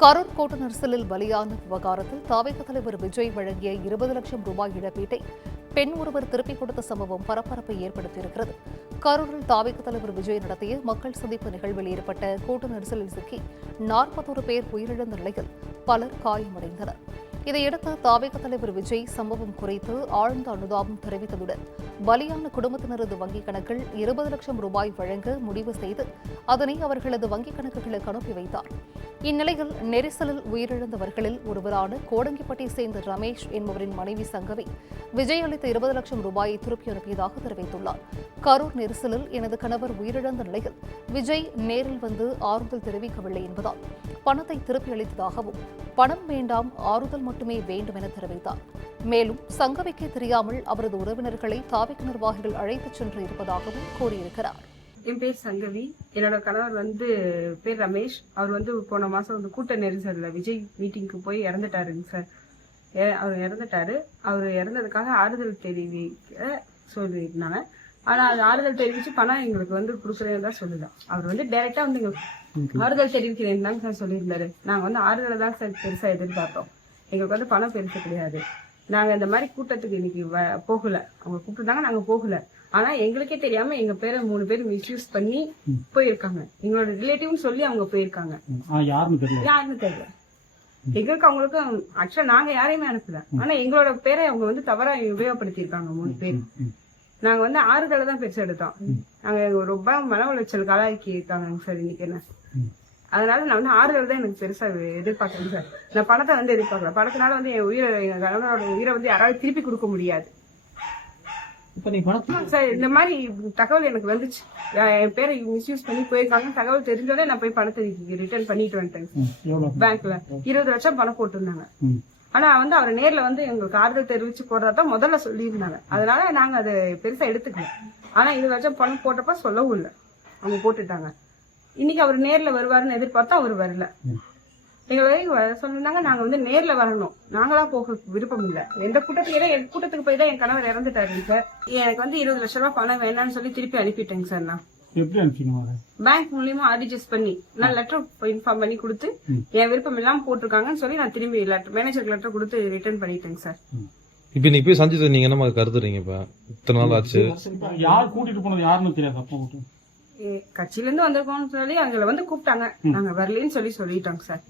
கரூர் கூட்ட நெரிசலில் பலியான விவகாரத்தில் தவிக தலைவர் விஜய் வழங்கிய 20 லட்சம் ரூபாய் இழப்பீட்டை பெண் ஒருவர் திருப்பிக் கொடுத்த சம்பவம் பரபரப்பை ஏற்படுத்தியிருக்கிறது. கரூரில் தவிக தலைவர் விஜய் நடத்திய மக்கள் சந்திப்பு நிகழ்வில் ஏற்பட்ட கூட்ட நெரிசலில் சிக்கி 41 பேர் உயிரிழந்த நிலையில் பலர் காயமடைந்தனர். இதையடுத்து தவிக தலைவர் விஜய் சம்பவம் குறித்து ஆழ்ந்த அனுதாபம் தெரிவித்ததுடன் பலியான குடும்பத்தினரது வங்கிக் கணக்கில் 20 லட்சம் ரூபாய் வழங்க முடிவு செய்து அதனை அவர்களது வங்கிக் கணக்குகளுக்கு அனுப்பி வைத்தார். இந்நிலையில் நெரிசலில் உயிரிழந்தவர்களில் ஒருவரான கோடங்கிப்பட்டியை சேர்ந்த ரமேஷ் என்பவரின் மனைவி சங்கவி விஜய் அளித்த 20 லட்சம் ரூபாயை திருப்பி அனுப்பியதாக தெரிவித்துள்ளார். கரூர் நெரிசலில் எனது கணவர் உயிரிழந்த நிலையில் விஜய் நேரில் வந்து ஆறுதல் தெரிவிக்கவில்லை என்பதால் பணத்தை திருப்பி அளித்ததாகவும் பணம் வேண்டாம், ஆறுதல் மட்டுமே வேண்டும் என தெரிவித்தார். மேலும் சங்கவிக்கு தெரியாமல் அவரது உறவினர்களை தாவிக நிர்வாகிகள் அழைத்துச் சென்று இருப்பதாகவும் கூறியிருக்கிறார். என் பேர் சங்கவி, என்னோட கணவர் பேர் ரமேஷ். அவர் போன மாசம் கூட்ட நெரிசல்ல விஜய் மீட்டிங்க்கு போய் இறந்துட்டாருங்க சார். அவர் இறந்துட்டாரு. அவர் இறந்ததுக்காக ஆறுதல் தெரிவிக்க சொல்லியிருந்தாங்க. ஆனா அது ஆறுதல் தெரிவிச்சு பணம் எங்களுக்கு கொடுக்குறேன்னு தான் சொல்லுதான். அவர் டைரக்டா எங்களுக்கு ஆறுதல் தெரிவிக்கிறேன்னு தாங்க சார் சொல்லியிருந்தாரு. நாங்க ஆறுதலை தான் சார் பெருசா எதிர்பார்த்தோம். எங்களுக்கு பணம் பெருசு கிடையாது. நாங்க இந்த மாதிரி கூட்டத்துக்கு இன்னைக்கு போகல. அவங்க கூப்பிட்டுருந்தாங்க, நாங்க போகல. ஆனா எங்களுக்கே தெரியாம எங்க பேரை 3 பேர் மிஸ்யூஸ் பண்ணி போயிருக்காங்க. எங்களோட ரிலேட்டிவ்னு சொல்லி அவங்க போயிருக்காங்க. யாருன்னு தெரியல எங்களுக்கு. அவங்களுக்கு ஆக்சுவலா நாங்க யாரையுமே அனுப்பல. ஆனா எங்களோட பேரை அவங்க தவறா உபயோகப்படுத்தி இருக்காங்க 3 பேர். நாங்க ஆறுதலை தான் பெருசா எடுத்தோம். நாங்க ரொம்ப மன உளைச்சல் காலாக்கி இருக்காங்க சார் இன்னைக்கு என்ன. அதனால நான் ஆறுதல் தான் எனக்கு பெருசா எதிர்பார்க்கறேன் சார். நான் பணத்தை எதிர்பார்க்கல. பணத்தினால என் உயிரை, எங்க கணவனோட உயிரை யாராவது திருப்பி கொடுக்க முடியாது சார். இந்த மாதிரி தகவல் எனக்கு வந்துச்சு. என் பேரை மிஸ்யூஸ் பண்ணி போயிருக்காங்க. தகவல் தெரிஞ்சோட நான் போய் பணத்தை ரிட்டர்ன் பண்ணிட்டு வந்துட்டேன். பேங்க்ல 20 லட்சம் பணம் போட்டிருந்தாங்க. ஆனா அவர் நேர்ல எங்களுக்கு ஆறுதல் தெரிவிச்சு போடுறதான் முதல்ல சொல்லியிருந்தாங்க. அதனால நாங்க அதை பெருசா எடுத்துக்கல. ஆனா 20 லட்சம் பணம் போட்டப்ப சொல்லவும் இல்லை, அவங்க போட்டுட்டாங்க. இன்னைக்கு அவர் நேர்ல வருவாருன்னு எதிர்பார்த்தா அவர் வரல. எங்களை சொன்னாங்க நாங்க நேர்ல வரணும். நாங்களா போக விருப்பம் இல்ல. எந்த கூட்டத்துக்கு என் கூட்டத்துக்கு போய் தான் என் கணவர் இறந்துட்டாரு சார். எனக்கு 20 லட்சம் ரூபாய் பணம் வேணாம்னு சொல்லி திருப்பி அனுப்பிட்டேங்க சார். நான் எப்படி அனுப்பிங்க? பேங்க் மூலியமா ஆர்டிஜிஎஸ் பண்ணி நான் லெட்டர் இன்ஃபார்ம் பண்ணி கொடுத்து என் விருப்பம் எல்லாம் போட்டிருக்காங்கன்னு சொல்லி நான் திரும்பி மேனேஜருக்கு லெட்டர் கொடுத்து ரிட்டர்ன் பண்ணிட்டேங்க சார். இப்ப நீ போய் சந்திச்சது நீங்க என்ன கருதுறீங்க? இப்ப இத்தனை நாள் ஆச்சு. யார் கூட்டிட்டு போனது யாருன்னு தெரியாது. கட்சியில இருந்து வந்திருக்கோம்னு சொல்லி அங்க கூப்பிட்டாங்க. நாங்க வரலன்னு சொல்லிட்டாங்க சார்.